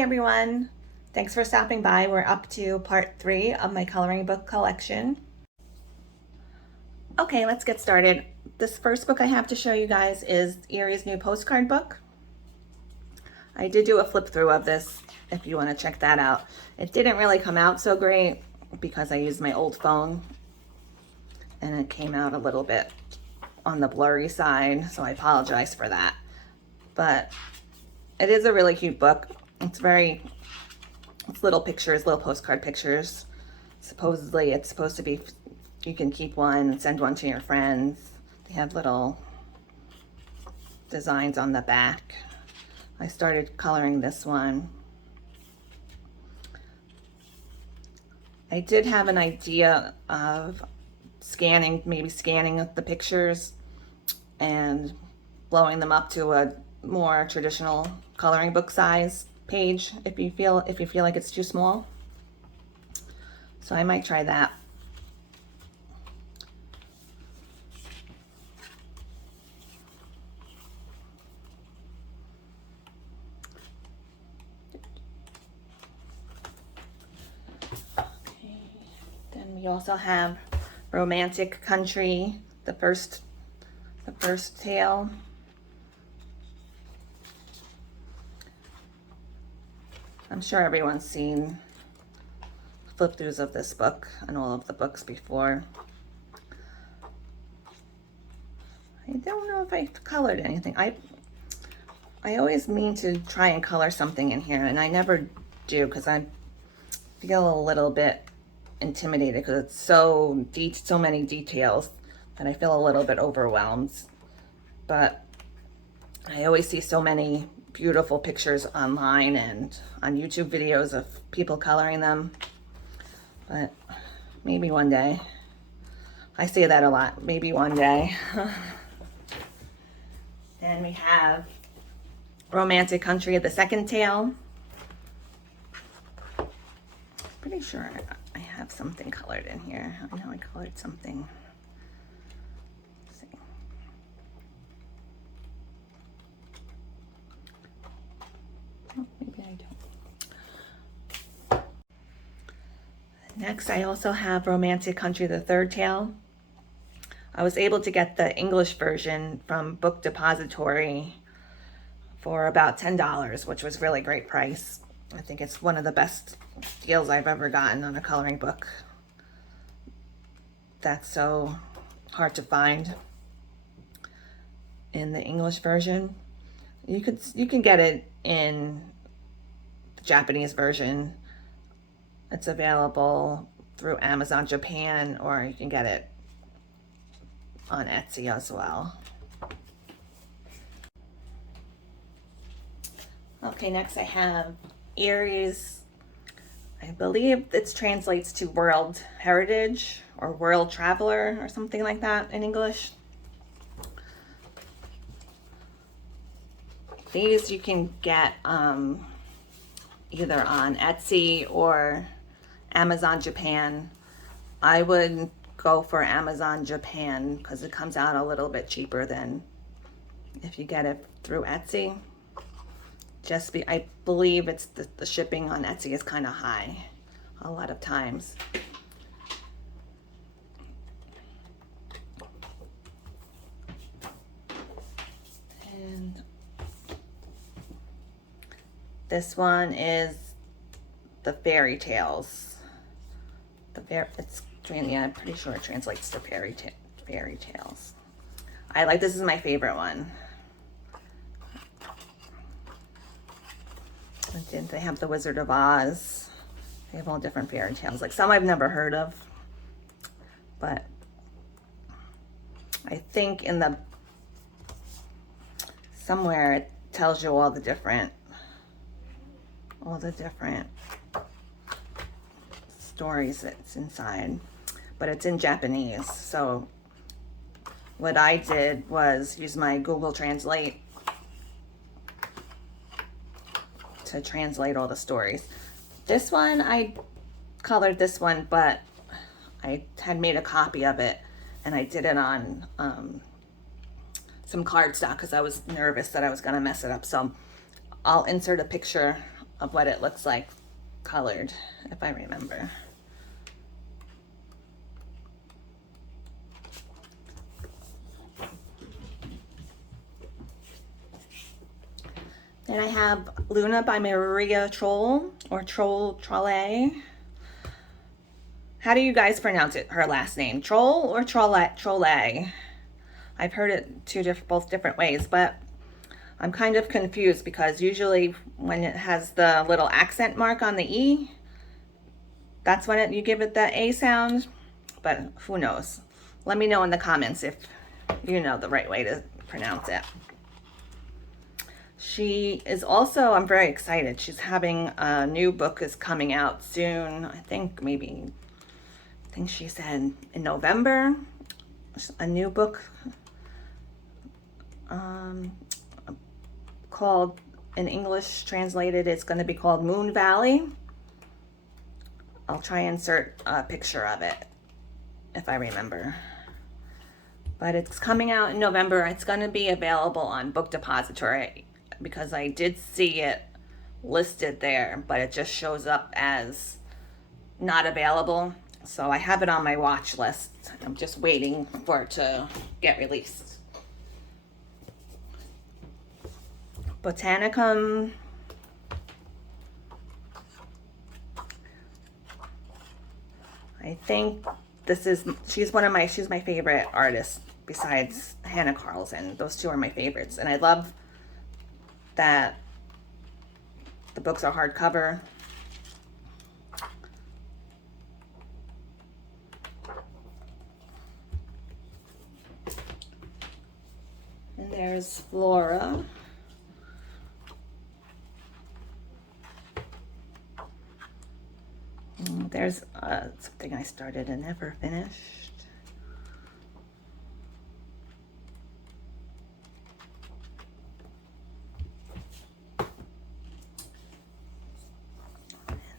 Hi everyone. Thanks for stopping by. We're up to part 3 of my coloring book collection. Okay, let's get started. This first book I have to show you guys is Erie's new postcard book. I did do a flip through of this if you want to check that out. It didn't really come out so great because I used my old phone and it came out a little bit on the blurry side, so I apologize for that. But it is a really cute book. It's little pictures, little postcard pictures. Supposedly it's supposed to be, you can keep one and send one to your friends. They have little designs on the back. I started coloring this one. I did have an idea of maybe scanning the pictures and blowing them up to a more traditional coloring book size page if you feel like it's too small. So I might try that. Okay. Then we also have Romantic Country, the first tale. I'm sure everyone's seen flip throughs of this book and all of the books before. I don't know if I colored anything. I always mean to try and color something in here, and I never do because I feel a little bit intimidated because it's so many details that I feel a little bit overwhelmed. But I always see so many beautiful pictures online and on YouTube videos of people coloring them. But maybe one day. I say that a lot. Maybe one day. Then we have Romantic Country, the second tale. Pretty sure I have something colored in here. I know I colored something. Let's see. Oh, maybe I don't. Next, I also have Romantic Country, the third tale. I was able to get the English version from Book Depository for about $10, which was really great price. I think it's one of the best deals I've ever gotten on a coloring book. That's so hard to find in the English version. You can get it in the Japanese version. It's available through Amazon Japan, or you can get it on Etsy as well. Okay, next I have Erie's, I believe it translates to World Heritage or World Traveler or something like that in English. These you can get either on Etsy or Amazon Japan. I would go for Amazon Japan because it comes out a little bit cheaper than if you get it through Etsy. I believe it's the shipping on Etsy is kind of high a lot of times. And this one is the fairy tales. I'm pretty sure it translates to fairy tales. This is my favorite one. They have the Wizard of Oz. They have all different fairy tales. Like some I've never heard of, but I think somewhere it tells you all the different stories that's inside, but it's in Japanese. So what I did was use my Google Translate to translate all the stories. This one, I colored this one, but I had made a copy of it and I did it on some cardstock because I was nervous that I was gonna mess it up. So I'll insert a picture of what it looks like colored, if I remember. Then I have Luna by Maria Trolle, or Trolle. How do you guys pronounce it, her last name? Trolle or Trolle? I've heard it both different ways, but I'm kind of confused because usually when it has the little accent mark on the E, that's when you give it the A sound, but who knows? Let me know in the comments if you know the right way to pronounce it. She is also, I'm very excited, she's having a new book is coming out soon. I think she said in November, a new book called, in English translated, it's going to be called Moon Valley. I'll try and insert a picture of it if I remember. But it's coming out in November. It's going to be available on Book Depository because I did see it listed there, but it just shows up as not available. So I have it on my watch list. I'm just waiting for it to get released. Botanicum. I think she's my favorite artist besides Hannah Carlson. Those two are my favorites. And I love that the books are hardcover. And there's Flora. There's something I started and never finished.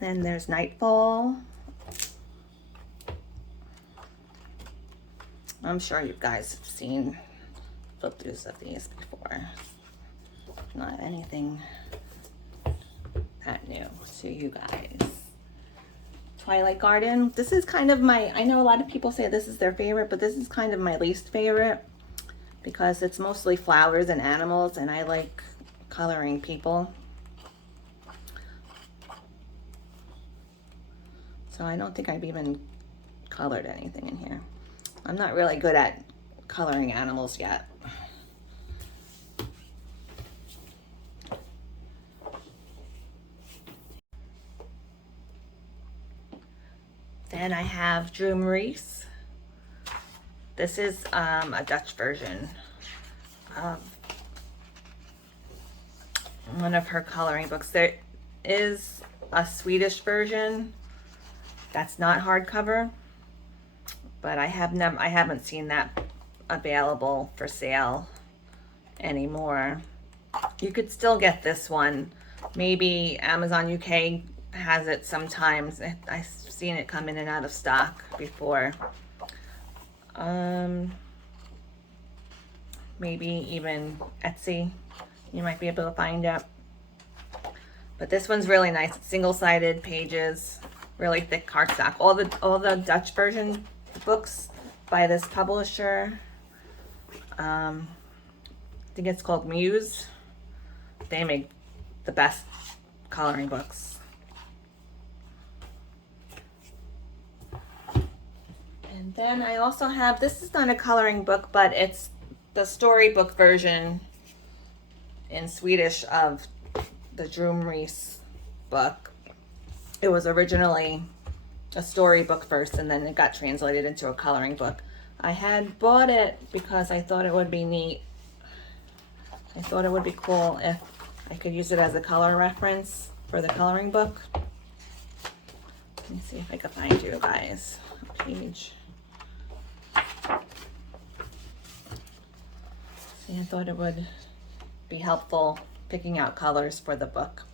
And then there's Nightfall. I'm sure you guys have seen flip-throughs of these before. Not anything that new to you guys. Twilight Garden. This is kind of I know a lot of people say this is their favorite, but this is kind of my least favorite because it's mostly flowers and animals, and I like coloring people. So I don't think I've even colored anything in here. I'm not really good at coloring animals yet. Then I have Drew Maurice. This is a Dutch version of one of her coloring books. There is a Swedish version that's not hardcover, but I haven't seen that available for sale anymore. You could still get this one. Maybe Amazon UK has it sometimes. I've seen it come in and out of stock before. Maybe even Etsy, you might be able to find it. But this one's really nice. It's single-sided pages, really thick cardstock. All the Dutch version books by this publisher, I think it's called Muse. They make the best coloring books. And then I also have, this is not a coloring book, but it's the storybook version in Swedish of the Drew Maurice book. It was originally a storybook first, and then it got translated into a coloring book. I had bought it because I thought it would be neat. I thought it would be cool if I could use it as a color reference for the coloring book. Let me see if I can find you guys a page. See, I thought it would be helpful picking out colors for the book.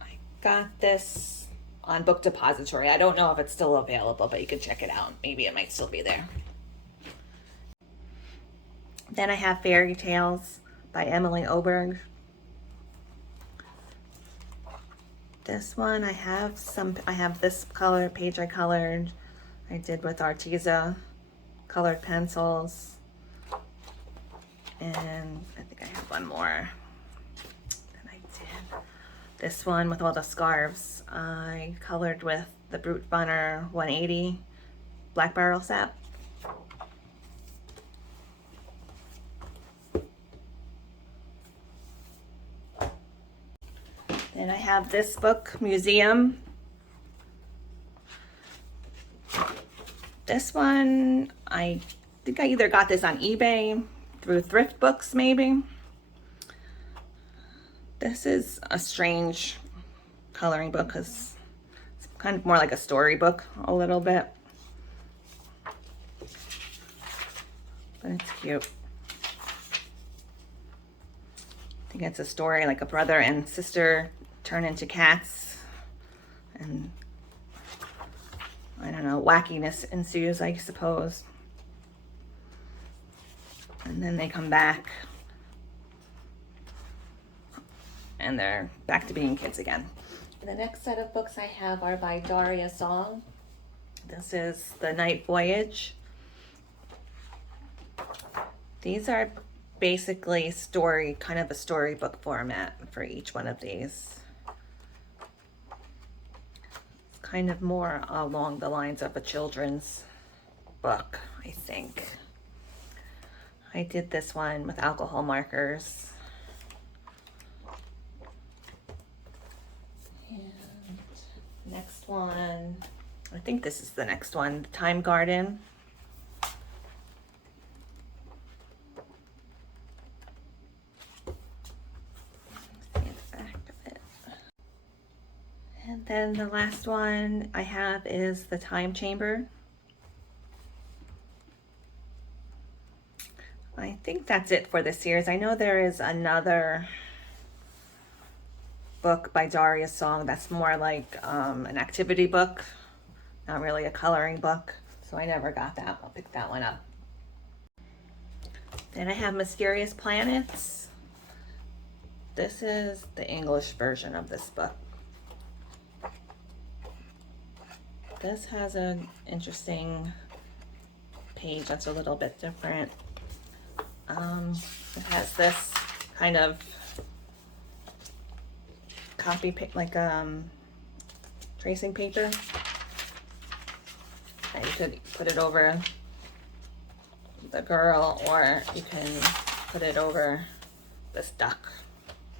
I got this on Book Depository. I don't know if it's still available, but you can check it out. Maybe it might still be there. Then I have Fairy Tales by Emily Oberg. This one I have this color page I colored. I did with Arteza colored pencils. And I think I have one more that I did. This one with all the scarves. I colored with the Brute Bunner 180 Black Barrel Sap. Then I have this book, Museum. This one, I think I either got this on eBay, through thrift books maybe. This is a strange coloring book because it's kind of more like a storybook a little bit. But it's cute. I think it's a story like a brother and sister turn into cats, and I don't know, wackiness ensues, I suppose. And then they come back and they're back to being kids again. The next set of books I have are by Daria Song. This is The Night Voyage. These are basically kind of a storybook format for each one of these. It's kind of more along the lines of a children's book, I think. I did this one with alcohol markers. And next one, I think this is the next one, Time Garden. And then the last one I have is The Time Chamber. I think that's it for this series. I know there is another book by Daria Song that's more like an activity book, not really a coloring book. So I never got that. I'll pick that one up. Then I have Mysterious Planets. This is the English version of this book. This has an interesting page that's a little bit different. It has this kind of tracing paper. And you could put it over the girl, or you can put it over this duck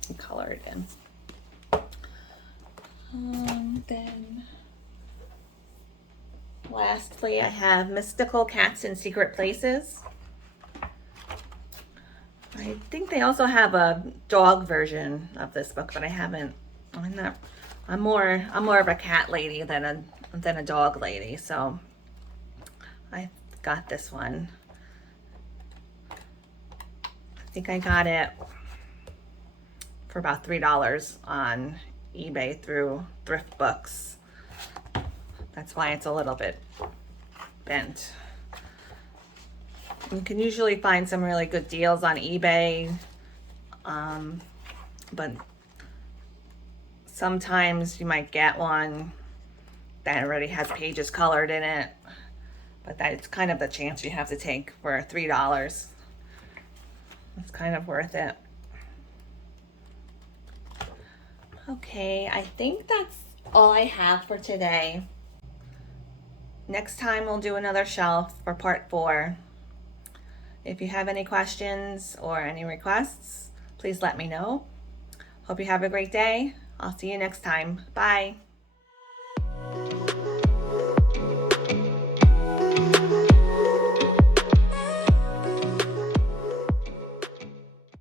and color it in. Then lastly, I have Mystical Cats in Secret Places. I think they also have a dog version of this book, but I'm more of a cat lady than a dog lady, so I got this one. I think I got it for about $3 on eBay through thrift books. That's why it's a little bit bent. You can usually find some really good deals on eBay, but sometimes you might get one that already has pages colored in it, but that's kind of the chance you have to take for $3. It's kind of worth it. Okay, I think that's all I have for today. Next time we'll do another shelf for part 4. If you have any questions or any requests, please let me know. Hope you have a great day. I'll see you next time. Bye.